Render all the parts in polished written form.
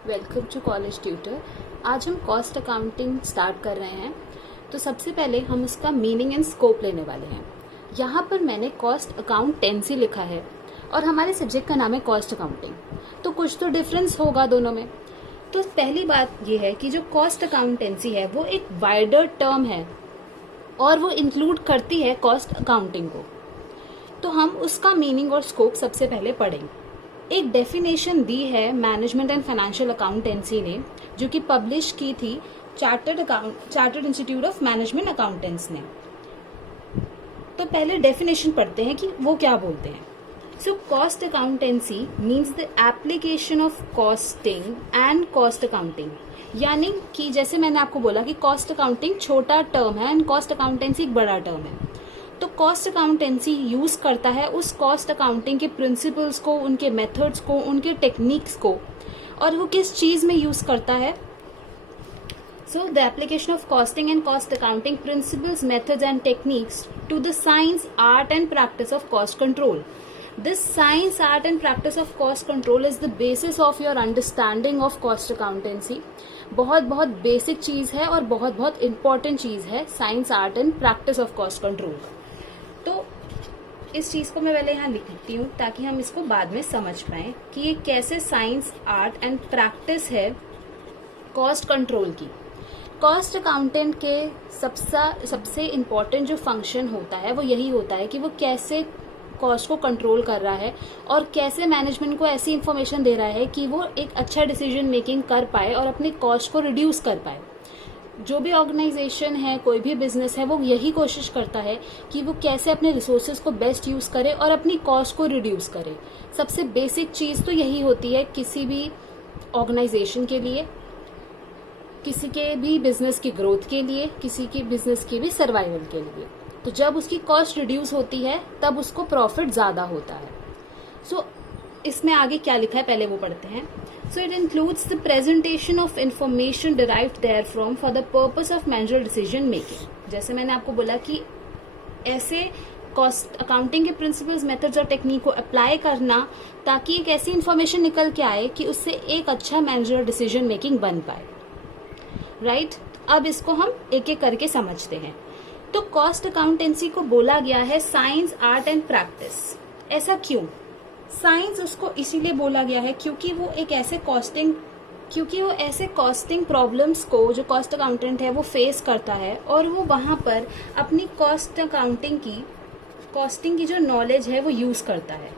Welcome to college tutor. आज हम cost accounting start कर रहे हैं। तो सबसे पहले हम उसका मीनिंग एंड स्कोप लेने वाले हैं। यहाँ पर मैंने कॉस्ट अकाउंटेंसी लिखा है और हमारे सब्जेक्ट का नाम है कॉस्ट अकाउंटिंग, तो कुछ तो डिफरेंस होगा दोनों में। तो पहली बात ये है कि जो कॉस्ट अकाउंटेंसी है वो एक वाइडर टर्म है और वो इंक्लूड करती है कॉस्ट अकाउंटिंग को। तो हम उसका मीनिंग और स्कोप सबसे पहले पढ़ेंगे। एक डेफिनेशन दी है मैनेजमेंट एंड फाइनेंशियल अकाउंटेंसी ने, जो कि पब्लिश की थी chartered institute of management accountants ने। तो पहले डेफिनेशन पढ़ते हैं कि वो क्या बोलते हैं। So cost accountancy means the application of costing and cost accounting, यानी कि जैसे मैंने आपको बोला कि कॉस्ट अकाउंटिंग छोटा टर्म है एंड कॉस्ट अकाउंटेंसी एक बड़ा टर्म है। तो कॉस्ट अकाउंटेंसी यूज करता है उस कॉस्ट अकाउंटिंग के प्रिंसिपल्स को, उनके मेथड्स को, उनके टेक्निक्स को, और वो किस चीज में यूज करता है। So the application of costing and cost accounting principles, methods and techniques to the science, art and practice of cost control. This science, art and practice of cost control is the basis of your understanding of cost accountancy. बहुत बहुत basic चीज है और बहुत बहुत important चीज है science, art and practice of cost control. तो इस चीज को मैं पहले यहाँ लिखती हूँ ताकि हम इसको बाद में समझ पाए कि ये कैसे साइंस, आर्ट एंड प्रैक्टिस है कॉस्ट कंट्रोल की। कॉस्ट अकाउंटेंट के सबसे इम्पोर्टेंट जो फंक्शन होता है वो यही होता है कि वो कैसे कॉस्ट को कंट्रोल कर रहा है और कैसे मैनेजमेंट को ऐसी इंफॉर्मेशन दे रहा है कि वो एक अच्छा डिसीजन मेकिंग कर पाए और अपनी कॉस्ट को रिड्यूस कर पाए। जो भी ऑर्गेनाइजेशन है, कोई भी बिजनेस है, वो यही कोशिश करता है कि वो कैसे अपने रिसोर्सेज को बेस्ट यूज करे और अपनी कॉस्ट को रिड्यूस करे। सबसे बेसिक चीज तो यही होती है किसी भी ऑर्गेनाइजेशन के लिए, किसी के भी बिजनेस की ग्रोथ के लिए, किसी के बिजनेस की भी सर्वाइवल के लिए। तो जब उसकी कॉस्ट रिड्यूस होती है तब उसको प्रॉफिट ज्यादा होता है। सो इसमें आगे क्या लिखा है पहले वो पढ़ते हैं। So it includes the presentation of information derived therefrom for the purpose of managerial decision making. जैसे मैंने आपको बोला कि ऐसे कॉस्ट अकाउंटिंग के प्रिंसिपल्स, मेथड्स और टेक्निक को अप्लाई करना ताकि एक ऐसी इंफॉर्मेशन निकल के आए कि उससे एक अच्छा मैनेजरियल डिसीजन मेकिंग बन पाए। राइट, अब इसको हम एक एक करके समझते हैं। तो कॉस्ट अकाउंटेंसी को बोला गया है साइंस, आर्ट एंड प्रैक्टिस। ऐसा क्यों? साइंस उसको इसीलिए बोला गया है क्योंकि वो ऐसे कॉस्टिंग प्रॉब्लम्स को जो कॉस्ट अकाउंटेंट है वो फेस करता है और वो वहां पर अपनी कॉस्टिंग की जो नॉलेज है वो यूज करता है।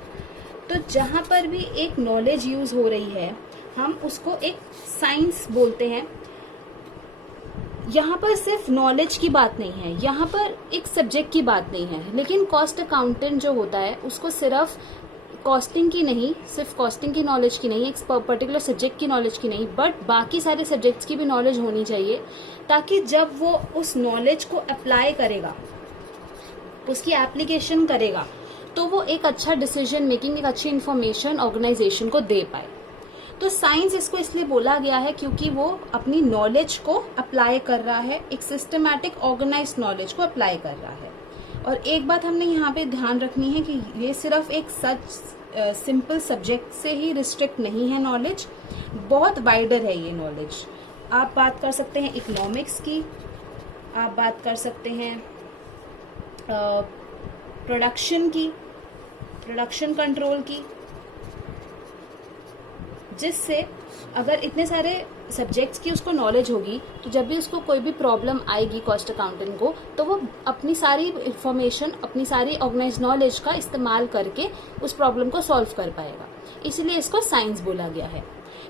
तो जहां पर भी एक नॉलेज यूज हो रही है हम उसको एक साइंस बोलते हैं। यहाँ पर सिर्फ नॉलेज की बात नहीं है, यहाँ पर एक सब्जेक्ट की बात नहीं है, लेकिन कॉस्ट अकाउंटेंट जो होता है उसको सिर्फ कॉस्टिंग की नहीं, सिर्फ कॉस्टिंग की नॉलेज की नहीं, एक पर्टिकुलर सब्जेक्ट की नॉलेज की नहीं, बट बाकी सारे सब्जेक्ट्स की भी नॉलेज होनी चाहिए, ताकि जब वो उस नॉलेज को अप्लाई करेगा, उसकी एप्लीकेशन करेगा, तो वो एक अच्छा डिसीजन मेकिंग, एक अच्छी इंफॉर्मेशन ऑर्गेनाइजेशन को दे पाए। तो साइंस इसको इसलिए बोला गया है क्योंकि वो अपनी नॉलेज को अप्लाई कर रहा है, एक सिस्टमैटिक ऑर्गेनाइज्ड नॉलेज को अप्लाई कर रहा है। और एक बात हमने यहाँ पे ध्यान रखनी है कि ये सिर्फ एक सिंपल सब्जेक्ट से ही रिस्ट्रिक्ट नहीं है, नॉलेज बहुत वाइडर है ये नॉलेज। आप बात कर सकते हैं इकोनॉमिक्स की, आप बात कर सकते हैं प्रोडक्शन की, प्रोडक्शन कंट्रोल की, जिससे अगर इतने सारे सब्जेक्ट्स की उसको नॉलेज होगी तो जब भी उसको कोई भी प्रॉब्लम आएगी कॉस्ट अकाउंटेंट को, तो वो अपनी सारी इंफॉर्मेशन, अपनी सारी ऑर्गेनाइज नॉलेज का इस्तेमाल करके उस प्रॉब्लम को सॉल्व कर पाएगा। इसलिए इसको साइंस बोला गया है।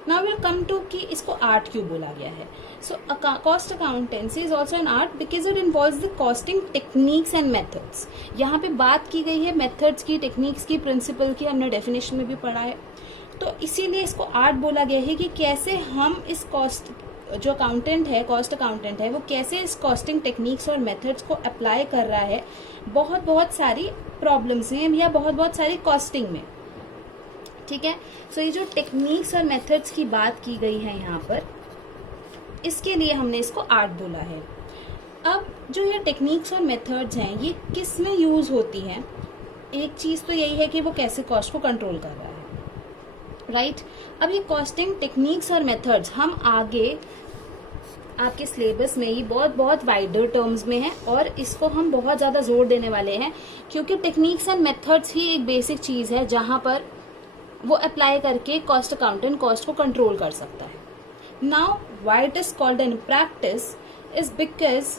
नाउ विल कम टू कि इसको आर्ट क्यों बोला गया है। So cost accountancy is also an art because it involves the costing techniques and methods. यहाँ पे बात की गई है मेथड्स की, टेक्निक्स की, प्रिंसिपल की, हमने डेफिनेशन में भी पढ़ा है। तो इसीलिए इसको आर्ट बोला गया है कि कैसे हम इस कॉस्ट जो कॉस्ट अकाउंटेंट है वो कैसे इस कॉस्टिंग टेक्निक्स और मेथड्स को अप्लाई कर रहा है बहुत सारी प्रॉब्लम्स में या बहुत सारी कॉस्टिंग में। ठीक है, सो ये जो टेक्निक्स और मेथड्स की बात की गई है यहाँ पर, इसके लिए हमने इसको आर्ट बोला है। अब जो ये टेक्निक्स और मेथड्स हैं ये किस में यूज होती हैं? एक चीज तो यही है कि वो कैसे कॉस्ट को कंट्रोल कर रहा है, राइट? अब ये कॉस्टिंग टेक्निक्स और मेथड्स हम आगे आपके सिलेबस में ही बहुत बहुत वाइडर टर्म्स में है और इसको हम बहुत ज्यादा जोर देने वाले हैं, क्योंकि टेक्निक्स एंड मेथड्स ही एक बेसिक चीज है जहां पर वो अप्लाई करके कॉस्ट अकाउंटेंट कॉस्ट को कंट्रोल कर सकता है। Now why it is called in practice is because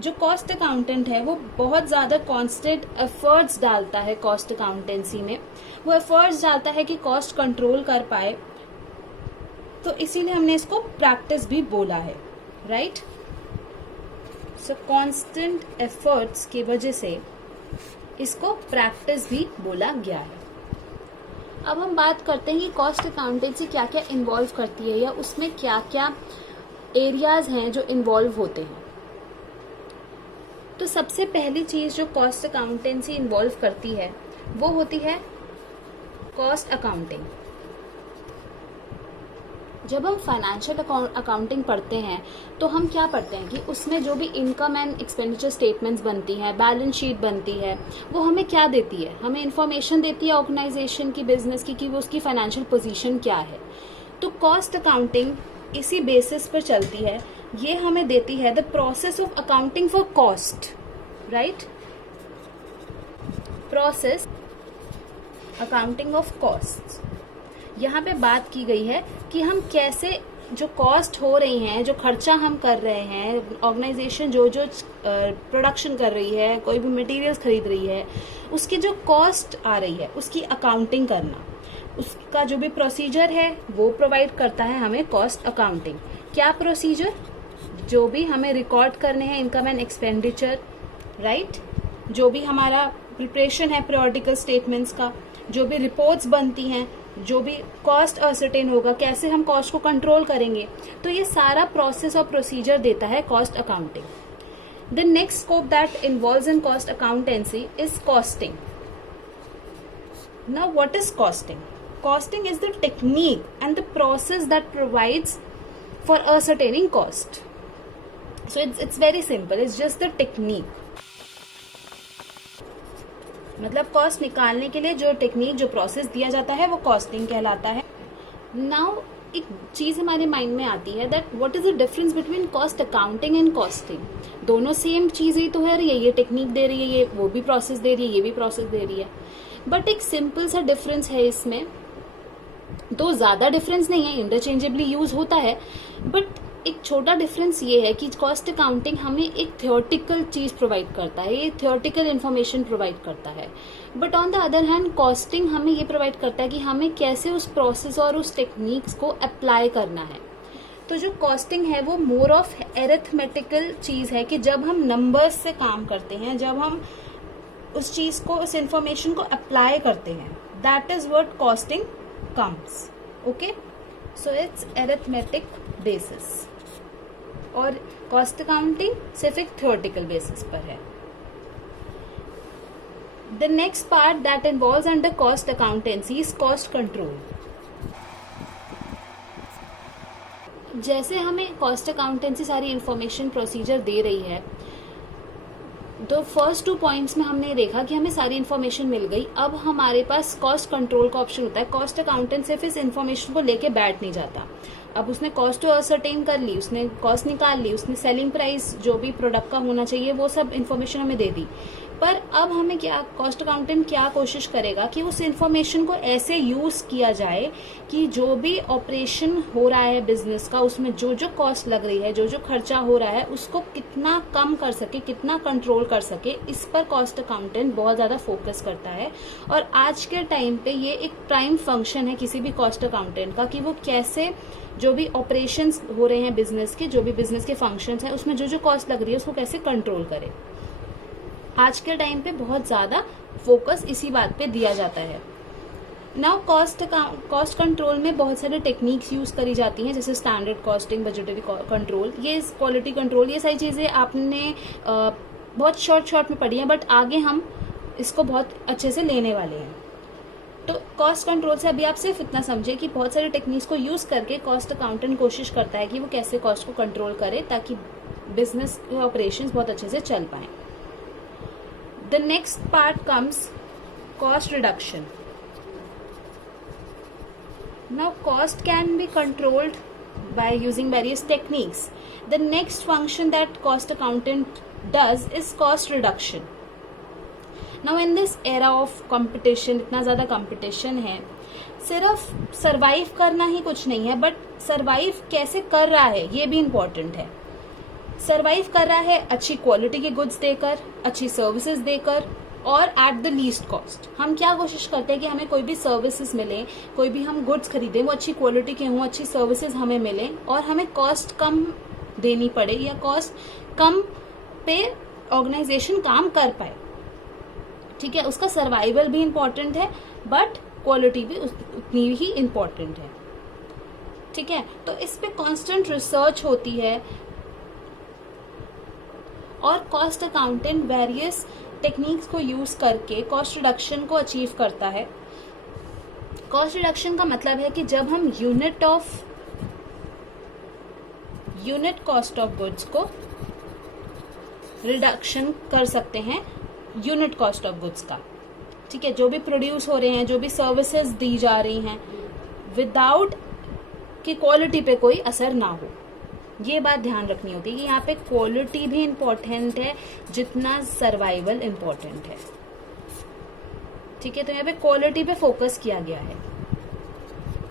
जो कॉस्ट अकाउंटेंट है वो बहुत ज्यादा कॉन्स्टेंट एफर्ट्स डालता है कॉस्ट अकाउंटेंसी में। वो एफर्ट्स डालता है कि कॉस्ट कंट्रोल कर पाए, तो इसीलिए हमने इसको प्रैक्टिस भी बोला है, राइट? सो कॉन्स्टेंट एफर्ट्स की वजह से इसको प्रैक्टिस भी बोला गया है। अब हम बात करते हैं कि कॉस्ट अकाउंटेंसी क्या क्या इन्वॉल्व करती है या उसमें क्या क्या एरियाज हैं जो इन्वॉल्व होते हैं। तो सबसे पहली चीज जो कॉस्ट अकाउंटेंसी इन्वॉल्व करती है वो होती है कॉस्ट अकाउंटिंग। जब हम फाइनेंशियल अकाउंटिंग पढ़ते हैं तो हम क्या पढ़ते हैं कि उसमें जो भी इनकम एंड एक्सपेंडिचर स्टेटमेंट्स बनती हैं, बैलेंस शीट बनती है, वो हमें क्या देती है? हमें इंफॉर्मेशन देती है ऑर्गेनाइजेशन की, बिजनेस की, कि वो उसकी फाइनेंशियल पोजीशन क्या है। तो कॉस्ट अकाउंटिंग इसी बेसिस पर चलती है। ये हमें देती है the process of accounting for cost, right? Process accounting of cost. यहाँ पे बात की गई है कि हम कैसे जो कॉस्ट हो रही हैं, जो खर्चा हम कर रहे हैं, ऑर्गेनाइजेशन जो जो प्रोडक्शन कर रही है, कोई भी मटेरियल्स खरीद रही है, उसकी जो कॉस्ट आ रही है उसकी अकाउंटिंग करना, उसका जो भी प्रोसीजर है वो प्रोवाइड करता है हमें कॉस्ट अकाउंटिंग। क्या प्रोसीजर? जो भी हमें रिकॉर्ड करने हैं इनकम एंड एक्सपेंडिचर, राइट? जो भी हमारा प्रिपरेशन है पीरियोडिकल स्टेटमेंट्स का, जो भी रिपोर्ट्स बनती हैं, जो भी कॉस्ट असर्टेन होगा, कैसे हम कॉस्ट को कंट्रोल करेंगे, तो ये सारा प्रोसेस और प्रोसीजर देता है cost accounting. The next scope that involves in cost accountancy is costing. Now what is costing? Costing is the technique and the process that provides for ascertaining cost. So it's very simple. It's just the technique. मतलब cost निकालने के लिए जो technique, जो process दिया जाता है वो कॉस्टिंग कहलाता है। नाउ एक चीज हमारे माइंड में आती है that what is the difference between cost accounting and costing. दोनों सेम चीज ही तो है, ये टेक्निक दे रही है, ये वो भी प्रोसेस दे रही है, ये भी प्रोसेस दे रही है, बट एक सिंपल सा डिफरेंस है इसमें। दो ज्यादा डिफरेंस नहीं है, इंटरचेंजेबली यूज होता है, बट एक छोटा डिफरेंस ये है कि कॉस्ट अकाउंटिंग हमें एक थियोरटिकल चीज प्रोवाइड करता है, ये थियोरटिकल इन्फॉर्मेशन प्रोवाइड करता है, but on the other hand costing हमें ये प्रोवाइड करता है कि हमें कैसे उस प्रोसेस और उस टेक्निक्स को अप्लाई करना है। तो जो कॉस्टिंग है वो मोर ऑफ एरिथमेटिकल चीज है कि जब हम नंबर्स से काम करते हैं, जब हम उस चीज को, उस इंफॉर्मेशन को अप्लाई करते हैं, that is what costing comes. Okay, so it's arithmetic basis और cost accounting सिर्फ एक theoretical basis पर है। The next part that involves under cost accountancy is cost control. जैसे हमें cost accountancy सारी information procedure दे रही है, तो फर्स्ट 2 पॉइंट्स में हमने देखा कि हमें सारी इन्फॉर्मेशन मिल गई। अब हमारे पास कॉस्ट कंट्रोल का ऑप्शन होता है। कॉस्ट अकाउंटेंट सिर्फ इस इन्फॉर्मेशन को लेके बैठ नहीं जाता। अब उसने कॉस्ट तो असर्टेन कर ली, उसने कॉस्ट निकाल ली, उसने सेलिंग प्राइस जो भी प्रोडक्ट का होना चाहिए वो सब इन्फॉर्मेशन हमें दे दी, पर अब हमें क्या, कॉस्ट अकाउंटेंट क्या कोशिश करेगा कि उस इन्फॉर्मेशन को ऐसे यूज किया जाए कि जो भी ऑपरेशन हो रहा है बिजनेस का, उसमें जो जो कॉस्ट लग रही है, जो जो खर्चा हो रहा है, उसको कितना कम कर सके, कितना कंट्रोल कर सके, इस पर कॉस्ट अकाउंटेंट बहुत ज्यादा फोकस करता है। और आज के टाइम पे ये एक प्राइम फंक्शन है किसी भी कॉस्ट अकाउंटेंट का कि वो कैसे जो भी ऑपरेशंस हो रहे हैं बिजनेस के, जो भी बिजनेस के फंक्शंस हैं, उसमें जो जो कॉस्ट लग रही है उसको कैसे कंट्रोल करे। आज के टाइम पे बहुत ज्यादा फोकस इसी बात पे दिया जाता है। नाउ कॉस्ट कंट्रोल में बहुत सारे टेक्निक्स यूज करी जाती हैं, जैसे स्टैंडर्ड कॉस्टिंग, बजटरी कंट्रोल, ये क्वालिटी कंट्रोल, ये सारी चीजें आपने बहुत शॉर्ट में पढ़ी हैं, बट आगे हम इसको बहुत अच्छे से लेने वाले हैं। तो कॉस्ट कंट्रोल से अभी आप सिर्फ इतना समझे कि बहुत सारे टेक्निक्स को यूज करके कॉस्ट अकाउंटेंट कोशिश करता है कि वो कैसे कॉस्ट को कंट्रोल करे ताकि बिजनेस के ऑपरेशंस बहुत अच्छे से चल पाएं। The next part comes cost reduction. Now cost can be controlled by using various techniques. The next function that cost accountant does is cost reduction. Now in this era of competition, इतना ज़्यादा competition है, सिर्फ survive करना ही कुछ नहीं है, but survive कैसे कर रहा है ये भी इम्पोर्टेंट है। सर्वाइव कर रहा है अच्छी क्वालिटी के गुड्स देकर, अच्छी सर्विसेज देकर और एट द लीस्ट कॉस्ट। हम क्या कोशिश करते हैं कि हमें कोई भी सर्विसेज मिले, कोई भी हम गुड्स खरीदें वो अच्छी क्वालिटी के हों, अच्छी सर्विसेज हमें मिले और हमें कॉस्ट कम देनी पड़े या कॉस्ट कम पे ऑर्गेनाइजेशन काम कर पाए। ठीक है, उसका सर्वाइवल भी इम्पोर्टेंट है बट क्वालिटी भी उतनी ही इम्पोर्टेंट है। ठीक है, तो इस पे कांस्टेंट रिसर्च होती है और कॉस्ट अकाउंटेंट वेरियस टेक्निक्स को यूज करके कॉस्ट रिडक्शन को अचीव करता है। कॉस्ट रिडक्शन का मतलब है कि जब हम यूनिट कॉस्ट ऑफ गुड्स को रिडक्शन कर सकते हैं यूनिट कॉस्ट ऑफ गुड्स का। ठीक है, जो भी प्रोड्यूस हो रहे हैं, जो भी सर्विसेज दी जा रही हैं, विदाउट कि क्वालिटी पे कोई असर ना हो। ये बात ध्यान रखनी होती है कि यहाँ पे क्वालिटी भी इम्पोर्टेंट है जितना सर्वाइवल इम्पोर्टेंट है। ठीक है, तो यहाँ पे क्वालिटी पे फोकस किया गया है।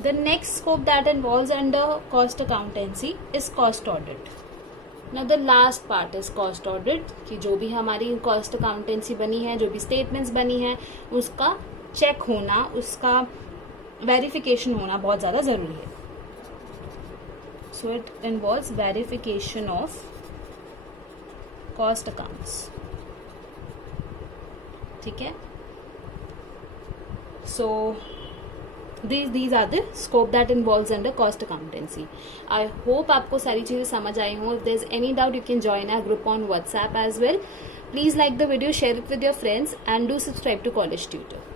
The next scope that involves under cost accountancy is cost audit. Now the last part is cost audit, कि जो भी हमारी कॉस्ट अकाउंटेंसी बनी है, जो भी स्टेटमेंट्स बनी है, उसका चेक होना, उसका वेरिफिकेशन होना बहुत ज्यादा जरूरी है। So it involves verification of cost accounts. ठीक है, so these are the scope that involves under cost accountancy. I hope आपको सारी चीजें समझ आई हों. If there's any doubt, you can join our group on WhatsApp as well. Please like the video, share it with your friends, and do subscribe to College Tutor.